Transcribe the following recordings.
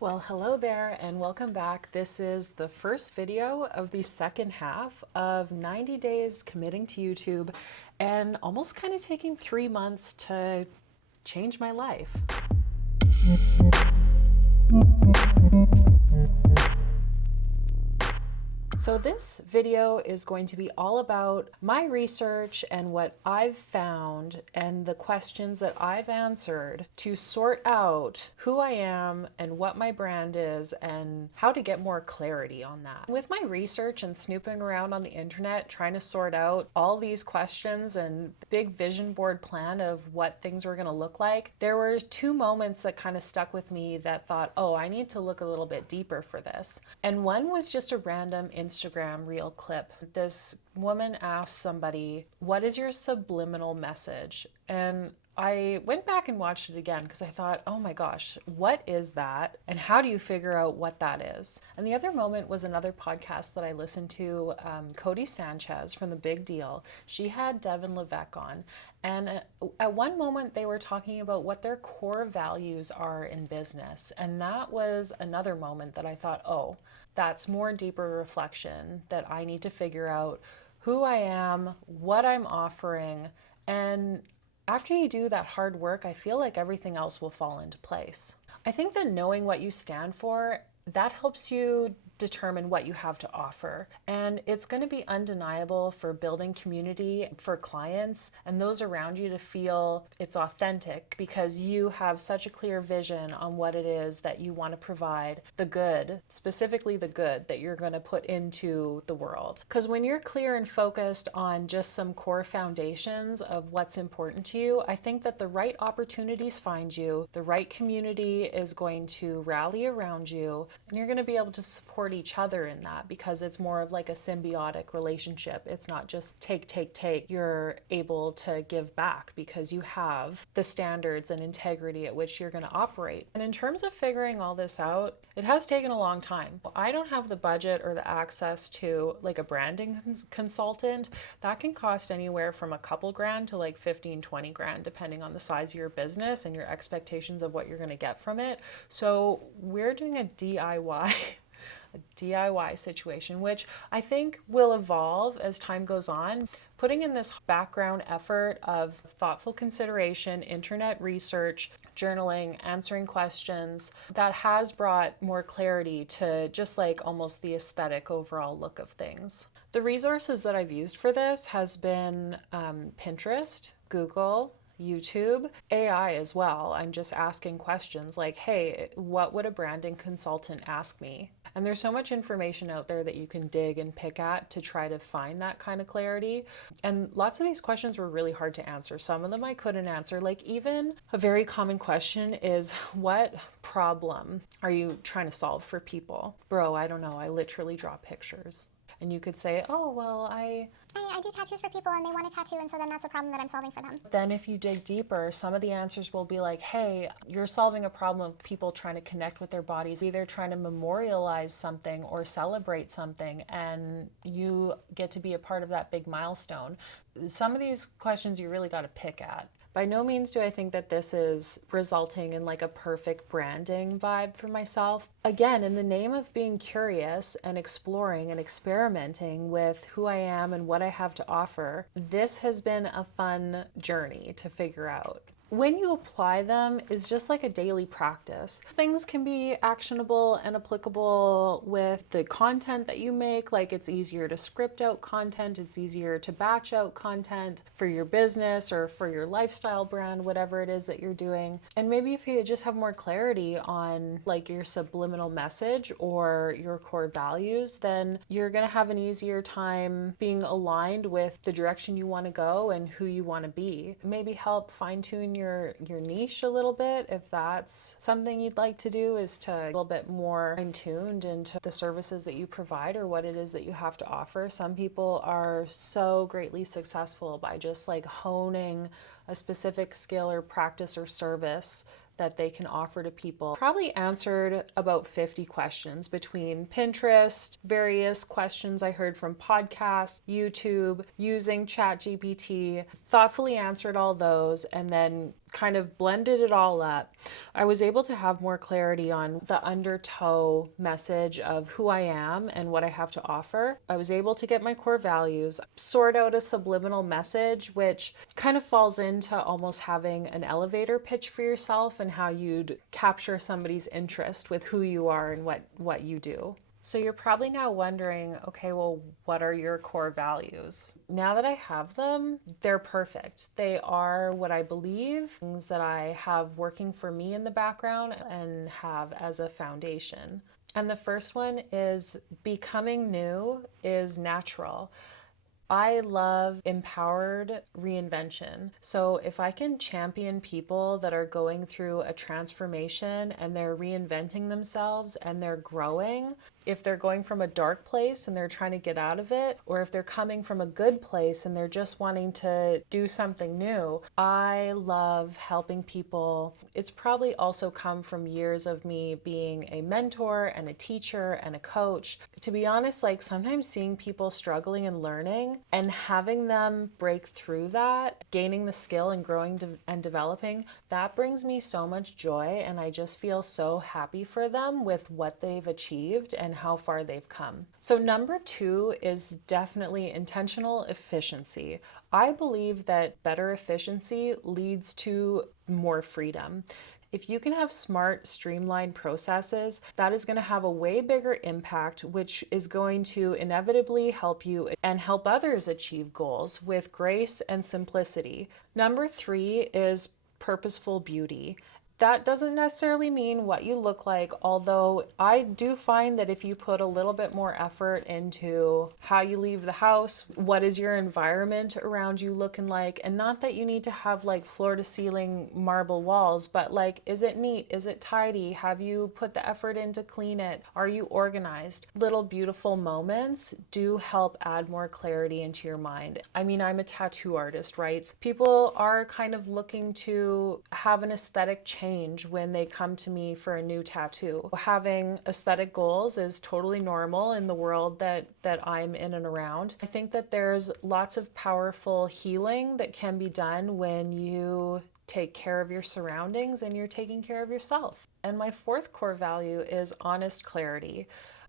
Well, hello there and welcome back. This is the first video of the second half of 90 days committing to YouTube and almost kind of taking 3 months to change my life. So this video is going to be all about my research and what I've found and the questions that I've answered to sort out who I am and what my brand is and how to get more clarity on that. With my research and snooping around on the internet, trying to sort out all these questions and big vision board plan of what things were going to look like, there were two moments that kind of stuck with me that thought, oh, I need to look a little bit deeper for this. And one was just a random Instagram reel clip. This woman asked somebody, what is your subliminal message? And I went back and watched it again because I thought, oh my gosh, what is that? And how do you figure out what that is? And the other moment was another podcast that I listened to, Cody Sanchez from The Big Deal. She had Devin Levesque on. And at one moment they were talking about what their core values are in business. And that was another moment that I thought, oh, that's more deeper reflection that I need to figure out who I am, what I'm offering, and after you do that hard work, I feel like everything else will fall into place. I think that knowing what you stand for, that helps you determine what you have to offer. And it's going to be undeniable for building community for clients and those around you to feel it's authentic because you have such a clear vision on what it is that you want to provide, the good, specifically the good that you're going to put into the world. Because when you're clear and focused on just some core foundations of what's important to you, I think that the right opportunities find you, the right community is going to rally around you, and you're going to be able to support each other in that because it's more of like a symbiotic relationship. It's not just take. You're able to give back because you have the standards and integrity at which you're going to operate. And in terms of figuring all this out, it has taken a long time. I don't have the budget or the access to like a branding consultant. That can cost anywhere from a couple grand to like 15, 20 grand, depending on the size of your business and your expectations of what you're going to get from it. So we're doing a DIY situation, which I think will evolve as time goes on. Putting in this background effort of thoughtful consideration, internet research, journaling, answering questions, that has brought more clarity to just like almost the aesthetic overall look of things. The resources that I've used for this has been Pinterest, Google, YouTube, AI as well. I'm just asking questions like, hey, what would a branding consultant ask me? And there's so much information out there that you can dig and pick at to try to find that kind of clarity. And lots of these questions were really hard to answer. Some of them I couldn't answer. Like even a very common question is, what problem are you trying to solve for people? Bro, I don't know. I literally draw pictures. And you could say, oh, well, I do tattoos for people and they want a tattoo, and so then that's a problem that I'm solving for them. Then if you dig deeper, some of the answers will be like, hey, you're solving a problem of people trying to connect with their bodies, either trying to memorialize something or celebrate something, and you get to be a part of that big milestone. Some of these questions you really got to pick at. By no means do I think that this is resulting in like a perfect branding vibe for myself. Again, in the name of being curious and exploring and experimenting with who I am and what I have to offer, this has been a fun journey to figure out. When you apply them is just like a daily practice. Things can be actionable and applicable with the content that you make, like it's easier to script out content, it's easier to batch out content for your business or for your lifestyle brand, whatever it is that you're doing. And maybe if you just have more clarity on like your subliminal message or your core values, then you're gonna have an easier time being aligned with the direction you wanna go and who you wanna be. Maybe help fine-tune your niche a little bit if that's something you'd like to do, is to a little bit more fine-tuned into the services that you provide or what it is that you have to offer. Some people are so greatly successful by just like honing a specific skill or practice or service that they can offer to people. Probably answered about 50 questions between Pinterest, various questions I heard from podcasts, YouTube, using ChatGPT, thoughtfully answered all those, and then kind of blended it all up, I was able to have more clarity on the undertow message of who I am and what I have to offer. I was able to get my core values, sort out a subliminal message, which kind of falls into almost having an elevator pitch for yourself and how you'd capture somebody's interest with who you are and what you do. So you're probably now wondering, okay, well, what are your core values? Now that I have them, they're perfect. They are what I believe, things that I have working for me in the background and have as a foundation. And the first one is becoming new is natural. I love empowered reinvention. So if I can champion people that are going through a transformation and they're reinventing themselves and they're growing, if they're going from a dark place and they're trying to get out of it, or if they're coming from a good place and they're just wanting to do something new, I love helping people. It's probably also come from years of me being a mentor and a teacher and a coach. To be honest, like sometimes seeing people struggling and learning and having them break through that, gaining the skill and growing and developing, that brings me so much joy, and I just feel so happy for them with what they've achieved and how far they've come. So number 2 is definitely intentional efficiency. I believe that better efficiency leads to more freedom. If you can have smart, streamlined processes, that is going to have a way bigger impact, which is going to inevitably help you and help others achieve goals with grace and simplicity. Number 3 is purposeful beauty. That doesn't necessarily mean what you look like, although I do find that if you put a little bit more effort into how you leave the house, what is your environment around you looking like, and not that you need to have like floor to ceiling marble walls, but like, is it neat? Is it tidy? Have you put the effort in to clean it? Are you organized? Little beautiful moments do help add more clarity into your mind. I mean, I'm a tattoo artist, right? People are kind of looking to have an aesthetic change when they come to me for a new tattoo. Having aesthetic goals is totally normal in the world that I'm in and around. I think that there's lots of powerful healing that can be done when you take care of your surroundings and you're taking care of yourself. And my 4th core value is honest clarity.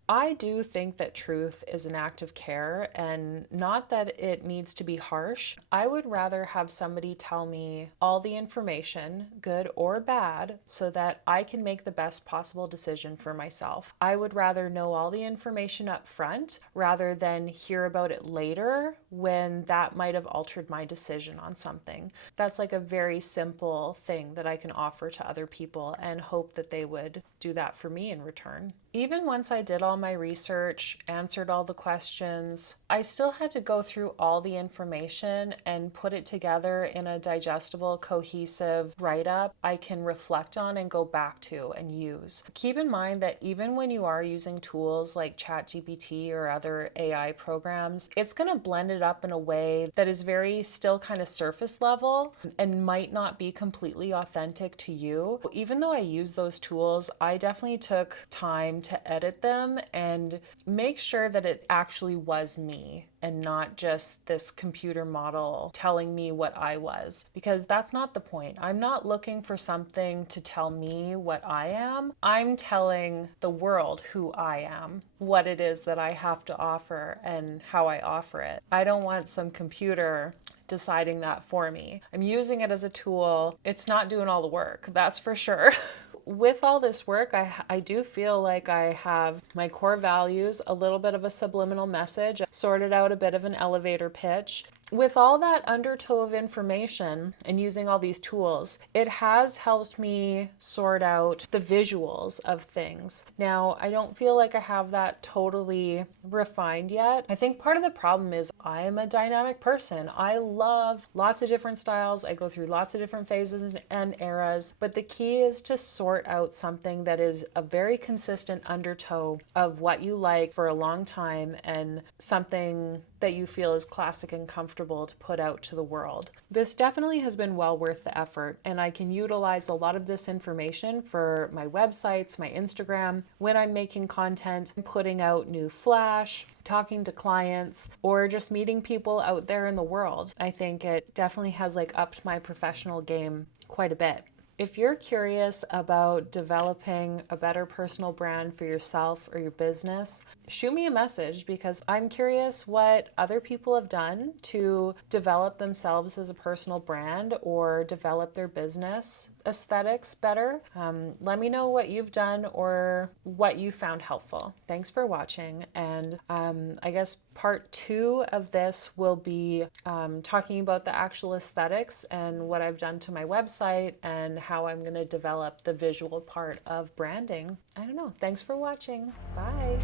I do think that truth is an act of care, and not that it needs to be harsh. I would rather have somebody tell me all the information, good or bad, so that I can make the best possible decision for myself. I would rather know all the information up front rather than hear about it later when that might have altered my decision on something. That's like a very simple thing that I can offer to other people and hope that they would do that for me in return. Even once I did all my research, answered all the questions, I still had to go through all the information and put it together in a digestible, cohesive write-up I can reflect on and go back to and use. Keep in mind that even when you are using tools like ChatGPT or other AI programs, it's going to blend it up in a way that is very still kind of surface level and might not be completely authentic to you. Even though I use those tools, I definitely took time to edit them and make sure that it actually was me and not just this computer model telling me what I was, because that's not the point. I'm not looking for something to tell me what I am. I'm telling the world who I am, what it is that I have to offer and how I offer it. I don't want some computer deciding that for me. I'm using it as a tool. It's not doing all the work, that's for sure. With all this work, I do feel like I have my core values, a little bit of a subliminal message, sorted out a bit of an elevator pitch. With all that undertow of information and using all these tools, it has helped me sort out the visuals of things. Now, I don't feel like I have that totally refined yet. I think part of the problem is I am a dynamic person. I love lots of different styles. I go through lots of different phases and eras, but the key is to sort out something that is a very consistent undertow of what you like for a long time and something that you feel is classic and comfortable to put out to the world. This definitely has been well worth the effort, and I can utilize a lot of this information for my websites, my Instagram, when I'm making content, putting out new flash, talking to clients, or just meeting people out there in the world. I think it definitely has like upped my professional game quite a bit. If you're curious about developing a better personal brand for yourself or your business, shoot me a message, because I'm curious what other people have done to develop themselves as a personal brand or develop their business aesthetics better. Let me know what you've done or what you found helpful. Thanks for watching. And I guess part 2 of this will be talking about the actual aesthetics and what I've done to my website and how I'm going to develop the visual part of branding. I don't know. Thanks for watching. Bye.